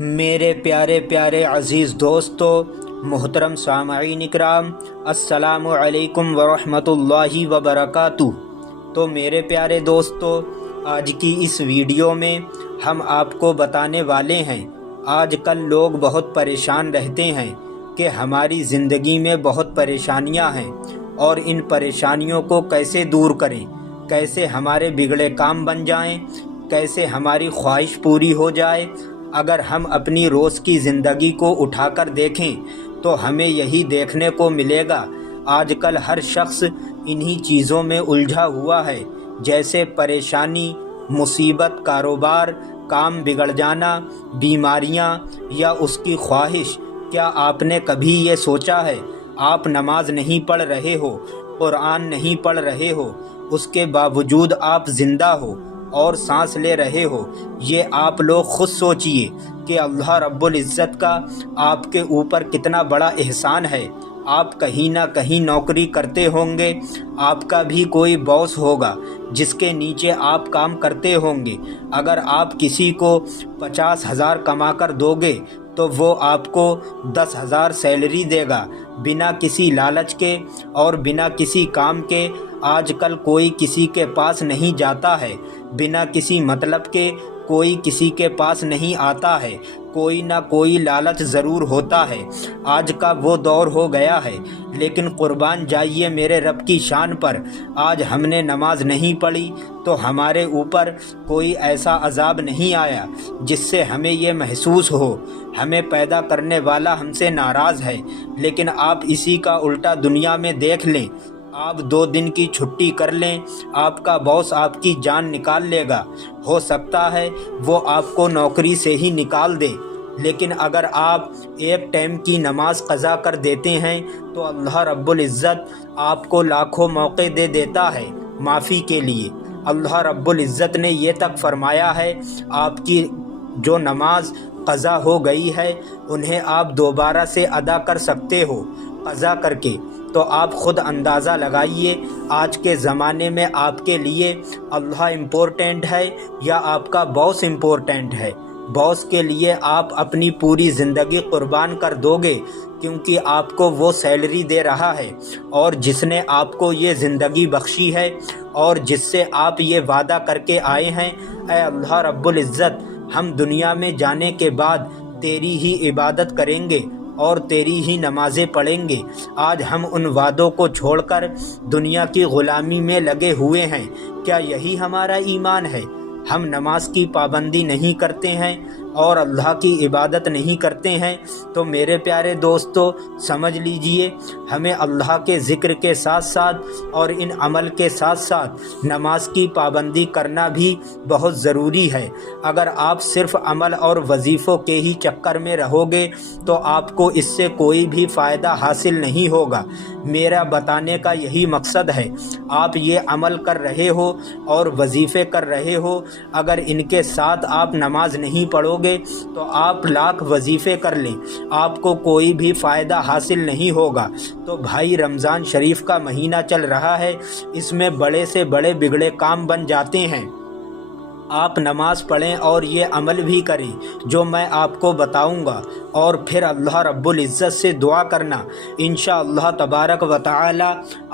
میرے پیارے پیارے عزیز دوستو، محترم سامعین اکرام، السلام علیکم ورحمۃ اللہ وبرکاتہ۔ تو میرے پیارے دوستو، آج کی اس ویڈیو میں ہم آپ کو بتانے والے ہیں، آج کل لوگ بہت پریشان رہتے ہیں کہ ہماری زندگی میں بہت پریشانیاں ہیں اور ان پریشانیوں کو کیسے دور کریں، کیسے ہمارے بگڑے کام بن جائیں، کیسے ہماری خواہش پوری ہو جائے۔ اگر ہم اپنی روز کی زندگی کو اٹھا کر دیکھیں تو ہمیں یہی دیکھنے کو ملے گا، آج کل ہر شخص انہی چیزوں میں الجھا ہوا ہے، جیسے پریشانی، مصیبت، کاروبار، کام بگڑ جانا، بیماریاں یا اس کی خواہش۔ کیا آپ نے کبھی یہ سوچا ہے، آپ نماز نہیں پڑھ رہے ہو، قرآن نہیں پڑھ رہے ہو، اس کے باوجود آپ زندہ ہو اور سانس لے رہے ہو؟ یہ آپ لوگ خود سوچئے کہ اللہ رب العزت کا آپ کے اوپر کتنا بڑا احسان ہے۔ آپ کہیں نہ کہیں نوکری کرتے ہوں گے، آپ کا بھی کوئی باس ہوگا جس کے نیچے آپ کام کرتے ہوں گے۔ اگر آپ کسی کو 50,000 کما کر دو گے تو وہ آپ کو 10,000 سیلری دے گا، بنا کسی لالچ کے اور بنا کسی کام کے۔ آج کل کوئی کسی کے پاس نہیں جاتا ہے، بنا کسی مطلب کے کوئی کسی کے پاس نہیں آتا ہے، کوئی نہ کوئی لالچ ضرور ہوتا ہے۔ آج کا وہ دور ہو گیا ہے، لیکن قربان جائیے میرے رب کی شان پر، آج ہم نے نماز نہیں پڑھی تو ہمارے اوپر کوئی ایسا عذاب نہیں آیا جس سے ہمیں یہ محسوس ہو ہمیں پیدا کرنے والا ہم سے ناراض ہے۔ لیکن آپ اسی کا الٹا دنیا میں دیکھ لیں، آپ 2 دن کی چھٹی کر لیں، آپ کا باس آپ کی جان نکال لے گا، ہو سکتا ہے وہ آپ کو نوکری سے ہی نکال دے۔ لیکن اگر آپ ایک ٹائم کی نماز قضا کر دیتے ہیں تو اللہ رب العزت آپ کو لاکھوں موقع دے دیتا ہے معافی کے لیے۔ اللہ رب العزت نے یہ تک فرمایا ہے، آپ کی جو نماز قضا ہو گئی ہے انہیں آپ دوبارہ سے ادا کر سکتے ہو قضا کر کے۔ تو آپ خود اندازہ لگائیے، آج کے زمانے میں آپ کے لیے اللہ امپورٹنٹ ہے یا آپ کا باس امپورٹنٹ ہے؟ باس کے لیے آپ اپنی پوری زندگی قربان کر دو گے، کیونکہ آپ کو وہ سیلری دے رہا ہے، اور جس نے آپ کو یہ زندگی بخشی ہے اور جس سے آپ یہ وعدہ کر کے آئے ہیں، اے اللہ رب العزت، ہم دنیا میں جانے کے بعد تیری ہی عبادت کریں گے اور تیری ہی نمازیں پڑھیں گے۔ آج ہم ان وعدوں کو چھوڑ کر دنیا کی غلامی میں لگے ہوئے ہیں۔ کیا یہی ہمارا ایمان ہے؟ ہم نماز کی پابندی نہیں کرتے ہیں اور اللہ کی عبادت نہیں کرتے ہیں، تو میرے پیارے دوستو سمجھ لیجئے، ہمیں اللہ کے ذکر کے ساتھ ساتھ اور ان عمل کے ساتھ ساتھ نماز کی پابندی کرنا بھی بہت ضروری ہے۔ اگر آپ صرف عمل اور وظیفوں کے ہی چکر میں رہو گے تو آپ کو اس سے کوئی بھی فائدہ حاصل نہیں ہوگا۔ میرا بتانے کا یہی مقصد ہے، آپ یہ عمل کر رہے ہو اور وظیفے کر رہے ہو، اگر ان کے ساتھ آپ نماز نہیں پڑھو گے تو آپ لاکھ وظیفے کر لیں، آپ کو کوئی بھی فائدہ حاصل نہیں ہوگا۔ تو بھائی، رمضان شریف کا مہینہ چل رہا ہے، اس میں بڑے سے بڑے بگڑے کام بن جاتے ہیں۔ آپ نماز پڑھیں اور یہ عمل بھی کریں جو میں آپ کو بتاؤں گا، اور پھر اللہ رب العزت سے دعا کرنا، انشاءاللہ تبارک و تعالی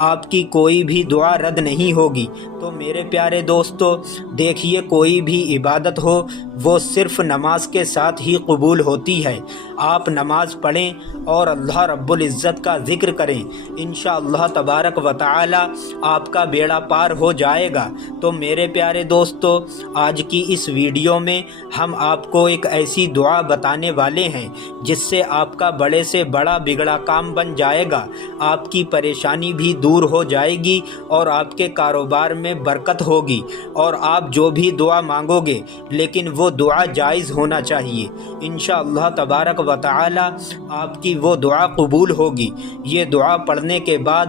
آپ کی کوئی بھی دعا رد نہیں ہوگی۔ تو میرے پیارے دوستو دیکھیے، کوئی بھی عبادت ہو وہ صرف نماز کے ساتھ ہی قبول ہوتی ہے۔ آپ نماز پڑھیں اور اللہ رب العزت کا ذکر کریں، انشاءاللہ تبارک و تعالی آپ کا بیڑا پار ہو جائے گا۔ تو میرے پیارے دوستو، آج کی اس ویڈیو میں ہم آپ کو ایک ایسی دعا بتانے والے ہیں جس سے آپ کا بڑے سے بڑا بگڑا کام بن جائے گا، آپ کی پریشانی بھی دور ہو جائے گی اور آپ کے کاروبار میں برکت ہوگی، اور آپ جو بھی دعا مانگو گے لیکن وہ دعا جائز ہونا چاہیے، انشاءاللہ تبارک و تعالی آپ کی وہ دعا قبول ہوگی۔ یہ دعا پڑھنے کے بعد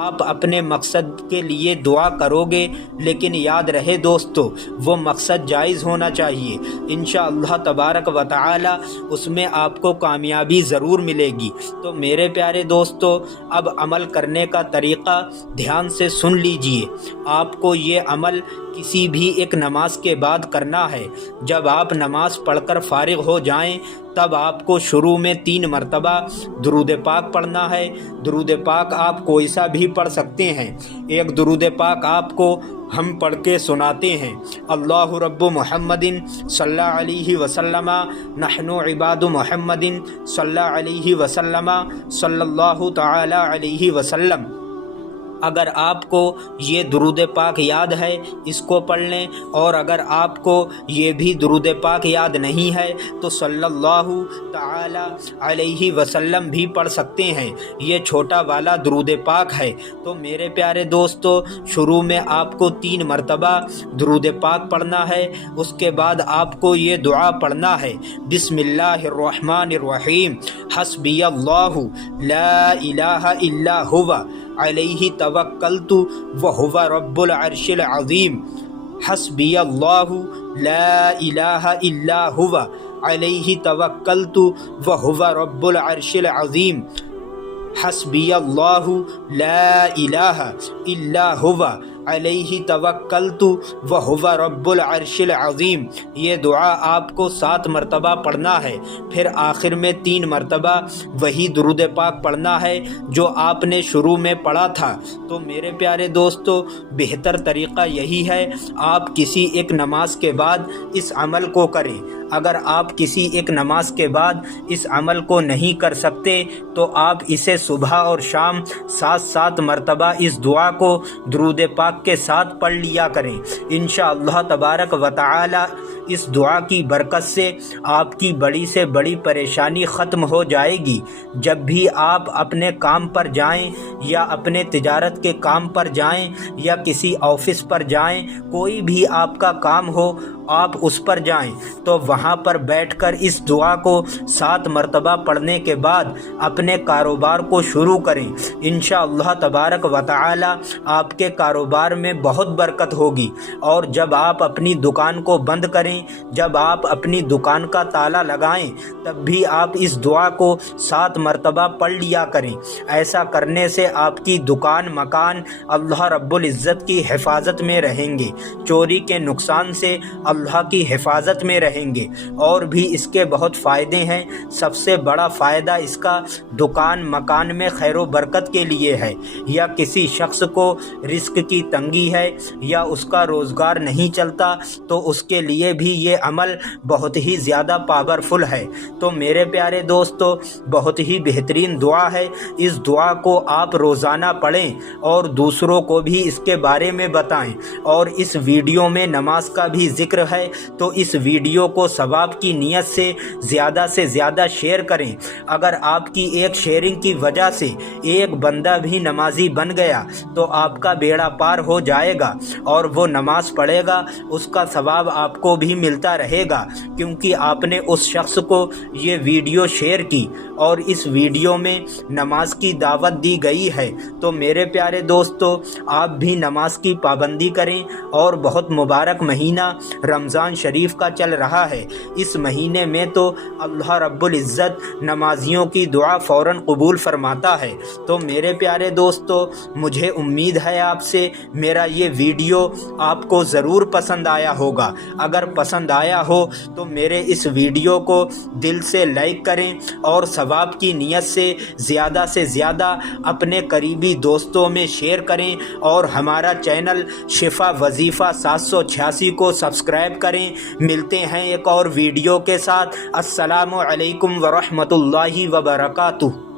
آپ اپنے مقصد کے لیے دعا کرو گے، لیکن یاد رہے دوستو، وہ مقصد جائز ہونا چاہیے، انشاءاللہ تبارک و تعالی اس میں آپ کو کامیابی ضرور ملے گی۔ تو میرے پیارے دوستو، اب عمل کرنے کا طریقہ دھیان سے سن لیجئے۔ آپ کو یہ عمل کسی بھی ایک نماز کے بعد کرنا ہے۔ جب آپ نماز پڑھ کر فارغ ہو جائیں تب آپ کو شروع میں 3 مرتبہ درود پاک پڑھنا ہے۔ درود پاک آپ کوئی سا بھی پڑھ سکتے ہیں۔ ایک درود پاک آپ کو ہم پڑھ کے سناتے ہیں۔ اللہ رب محمد صلی اللہ علیہ وسلم نحن عباد محمد صلی اللہ علیہ وسلم صلی اللہ تعالی علیہ وسلم۔ اگر آپ کو یہ درود پاک یاد ہے اس کو پڑھ لیں، اور اگر آپ کو یہ بھی درود پاک یاد نہیں ہے تو صلی اللہ تعالی علیہ وسلم بھی پڑھ سکتے ہیں۔ یہ چھوٹا والا درود پاک ہے۔ تو میرے پیارے دوستو، شروع میں آپ کو 3 مرتبہ درود پاک پڑھنا ہے۔ اس کے بعد آپ کو یہ دعا پڑھنا ہے، بسم اللہ الرحمن الرحیم، حسبی اللہ لا الہ الا هو علیہ توکلت وہو رب العرش العظیم، حسبی اللہ لا الہ الا هو علیہ توکلت وہو رب العرش العظیم، حسبی اللہ لا الہ الا هو علیہ توکلت وہو رب العرش العظیم۔ یہ دعا آپ کو 7 مرتبہ پڑھنا ہے۔ پھر آخر میں 3 مرتبہ وہی درود پاک پڑھنا ہے جو آپ نے شروع میں پڑھا تھا۔ تو میرے پیارے دوستو، بہتر طریقہ یہی ہے، آپ کسی ایک نماز کے بعد اس عمل کو کریں۔ اگر آپ کسی ایک نماز کے بعد اس عمل کو نہیں کر سکتے تو آپ اسے صبح اور شام 7 مرتبہ اس دعا کو درود پاک کے ساتھ پڑھ لیا کریں۔ انشاءاللہ تبارک و تعالی اس دعا کی برکت سے آپ کی بڑی سے بڑی پریشانی ختم ہو جائے گی۔ جب بھی آپ اپنے کام پر جائیں یا اپنے تجارت کے کام پر جائیں یا کسی آفس پر جائیں، کوئی بھی آپ کا کام ہو، آپ اس پر جائیں تو وہاں پر بیٹھ کر اس دعا کو 7 مرتبہ پڑھنے کے بعد اپنے کاروبار کو شروع کریں۔ انشاءاللہ تبارک و تعالی آپ کے کاروبار میں بہت برکت ہوگی۔ اور جب آپ اپنی دکان کو بند کریں، جب آپ اپنی دکان کا تالا لگائیں، تب بھی آپ اس دعا کو 7 مرتبہ پڑھ لیا کریں۔ ایسا کرنے سے آپ کی دکان مکان اللہ رب العزت کی حفاظت میں رہیں گے، چوری کے نقصان سے اللہ کی حفاظت میں رہیں گے۔ اور بھی اس کے بہت فائدے ہیں۔ سب سے بڑا فائدہ اس کا دکان مکان میں خیر و برکت کے لیے ہے، یا کسی شخص کو رزق کی تنگی ہے یا اس کا روزگار نہیں چلتا تو اس کے لیے بھی یہ عمل بہت ہی زیادہ پاورفل ہے۔ تو میرے پیارے دوستو، بہت ہی بہترین دعا ہے۔ اس دعا کو آپ روزانہ پڑھیں اور دوسروں کو بھی اس کے بارے میں بتائیں۔ اور اس ویڈیو میں نماز کا بھی ذکر ہے تو اس ویڈیو کو ثواب کی نیت سے زیادہ شیئر کریں۔ اگر آپ کی ایک شیئرنگ کی وجہ سے ایک بندہ بھی نمازی بن گیا تو آپ کا بیڑا پار ہو جائے گا، اور وہ نماز پڑھے گا، اس کا ثواب آپ کو بھی ملتا رہے گا، کیونکہ آپ نے اس شخص کو یہ ویڈیو شیئر کی اور اس ویڈیو میں نماز کی دعوت دی گئی ہے۔ تو میرے پیارے دوستو، آپ بھی نماز کی پابندی کریں۔ اور بہت مبارک مہینہ رمضان شریف کا چل رہا ہے۔ اس مہینے میں تو اللہ رب العزت نمازیوں کی دعا فوراً قبول فرماتا ہے۔ تو میرے پیارے دوستو، مجھے امید ہے آپ سے میرا یہ ویڈیو آپ کو ضرور پسند آیا ہوگا۔ اگر پسند آیا ہو تو میرے اس ویڈیو کو دل سے لائک کریں اور ثواب کی نیت سے زیادہ اپنے قریبی دوستوں میں شیئر کریں، اور ہمارا چینل شفا وظیفہ 786 کو سبسکرائب کریں۔ ملتے ہیں ایک اور ویڈیو کے ساتھ۔ السلام علیکم ورحمۃ اللہ وبرکاتہ۔